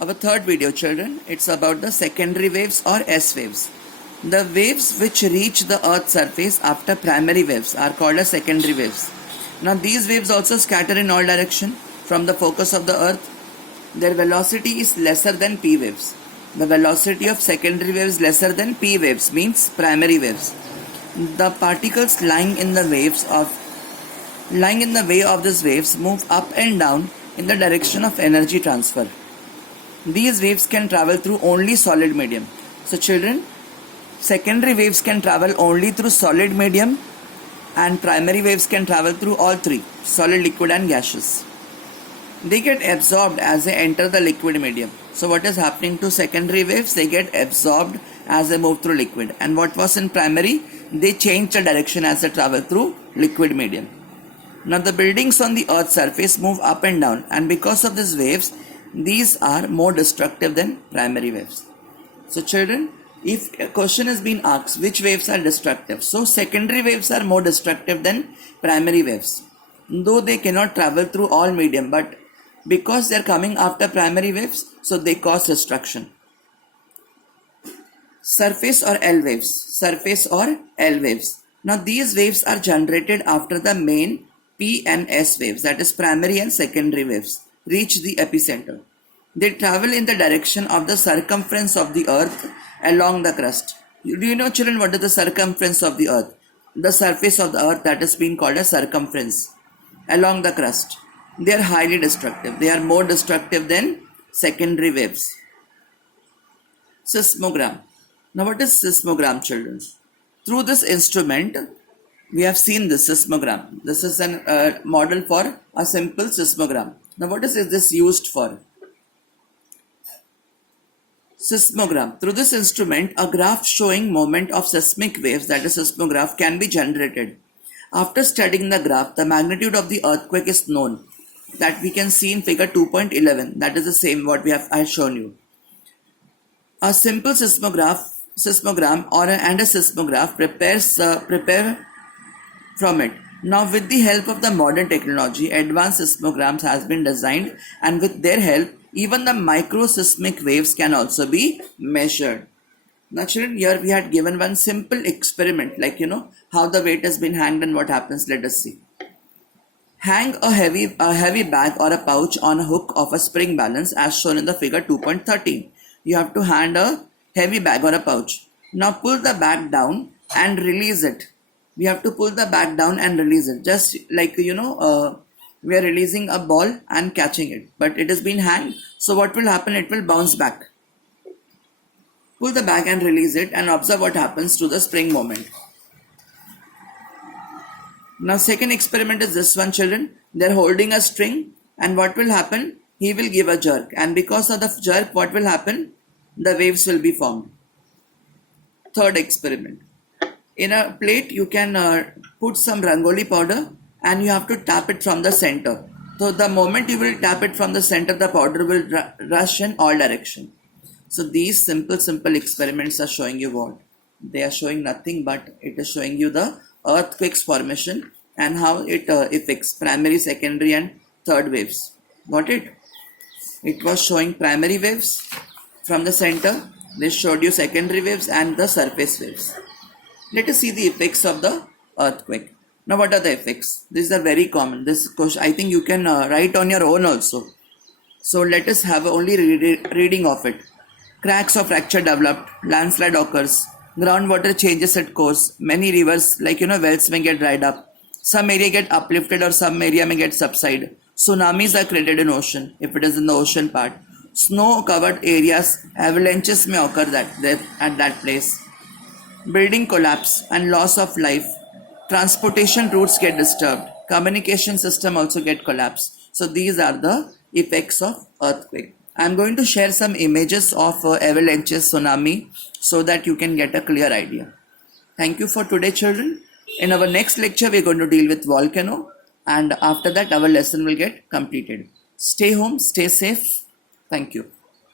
Our third video, children, it's about the secondary waves or S waves. The waves which reach the Earth's surface after primary waves are called as secondary waves. Now these waves also scatter in all direction from the focus of the Earth. Their velocity is lesser than P waves. The velocity of secondary waves is lesser than P waves, means primary waves. The particles lying in the way of these waves move up and down in the direction of energy transfer. These waves can travel through only solid medium. So children, secondary waves can travel only through solid medium and primary waves can travel through all three, solid, liquid and gaseous. They get absorbed as they enter the liquid medium. So what is happening to secondary waves? They get absorbed as they move through liquid. And what was in primary? They change the direction as they travel through liquid medium. Now the buildings on the Earth's surface move up and down, and because of these waves, these are more destructive than primary waves. So children, if a question is being asked which waves are destructive, so secondary waves are more destructive than primary waves. Though they cannot travel through all medium, but because they are coming after primary waves, so they cause destruction. Surface or L waves. Surface or L waves. Now these waves are generated after the main P and S waves, that is primary and secondary waves, reach the epicenter. They travel in the direction of the circumference of the Earth along the crust. Do you know, children, what is the circumference of the Earth? The surface of the Earth, that is being called as circumference along the crust. They are highly destructive. They are more destructive than secondary waves. Seismogram. Now what is seismogram, children? Through this instrument, we have seen this seismogram. This is a model for a simple seismogram. Now what is this used for? Seismogram. Through this instrument, a graph showing moment of seismic waves, that is seismograph, can be generated. After studying the graph, the magnitude of the earthquake is known. That we can see in figure 2.11. That is the same what I have shown you. A simple seismogram and a seismograph prepare from it. Now with the help of the modern technology, advanced seismograms has been designed, and with their help, even the microseismic waves can also be measured. Now children, here we had given one simple experiment, like how the weight has been hanged and what happens. Let us see. Hang a heavy bag or a pouch on a hook of a spring balance as shown in the figure 2.13. You have to hang a heavy bag or a pouch. Now pull the bag down and release it. We have to pull the bag down and release it. Just like, we are releasing a ball and catching it. But it has been hanged. So what will happen? It will bounce back. Pull the bag and release it and observe what happens to the spring moment. Now second experiment is this one, children. They are holding a string, and what will happen? He will give a jerk, and because of the jerk, what will happen? The waves will be formed. Third experiment. In a plate, you can put some rangoli powder and you have to tap it from the center. So the moment you will tap it from the center, the powder will rush in all direction. So these simple experiments are showing you what? They are showing nothing but it is showing you the earthquakes formation and how it affects primary, secondary and third waves. Got it? It was showing primary waves from the center. They showed you secondary waves and the surface waves. Let us see the effects of the earthquake. Now what are the effects? These are very common. This question I think you can write on your own also. So let us have only reading of it. Cracks or fracture developed, landslide occurs, groundwater changes its course, many rivers like wells may get dried up, some area get uplifted or some area may get subside. Tsunamis are created in ocean if it is in the ocean part. Snow covered areas, avalanches may occur at that place. Building collapse and loss of life. Transportation routes get disturbed. Communication system also get collapsed. So these are the effects of earthquake. I am going to share some images of avalanches, tsunami, so that you can get a clear idea. Thank you for today, children. In our next lecture, we are going to deal with volcano, and after that our lesson will get completed. Stay home, stay safe. Thank you.